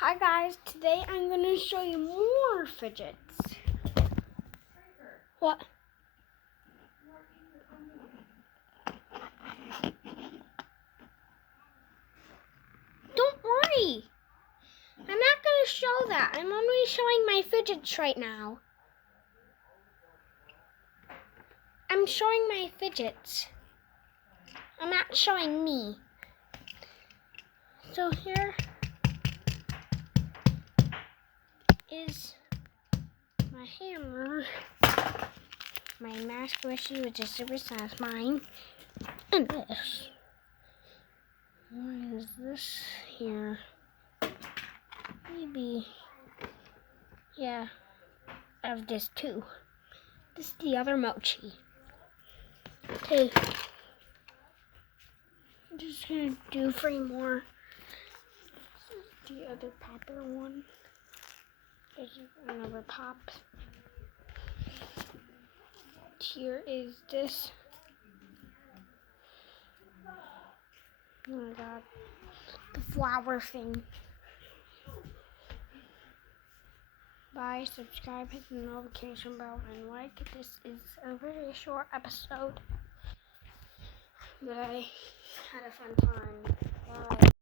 Hi guys, today I'm going to show you more fidgets. What? Don't worry. I'm not going to show that. I'm only showing my fidgets right now. I'm showing my fidgets. I'm not showing me. So here is my hammer, my mask squishy, which is super satisfying, and this. What is this here? Maybe, yeah, I have this too. This is the other mochi. Okay, I'm just gonna do 3 more. This is the other popper one. There's another pop. Here is this. Oh my god, the flower thing. Bye, subscribe, hit the notification bell, and like. This is a very short episode, but I had a fun time. Bye.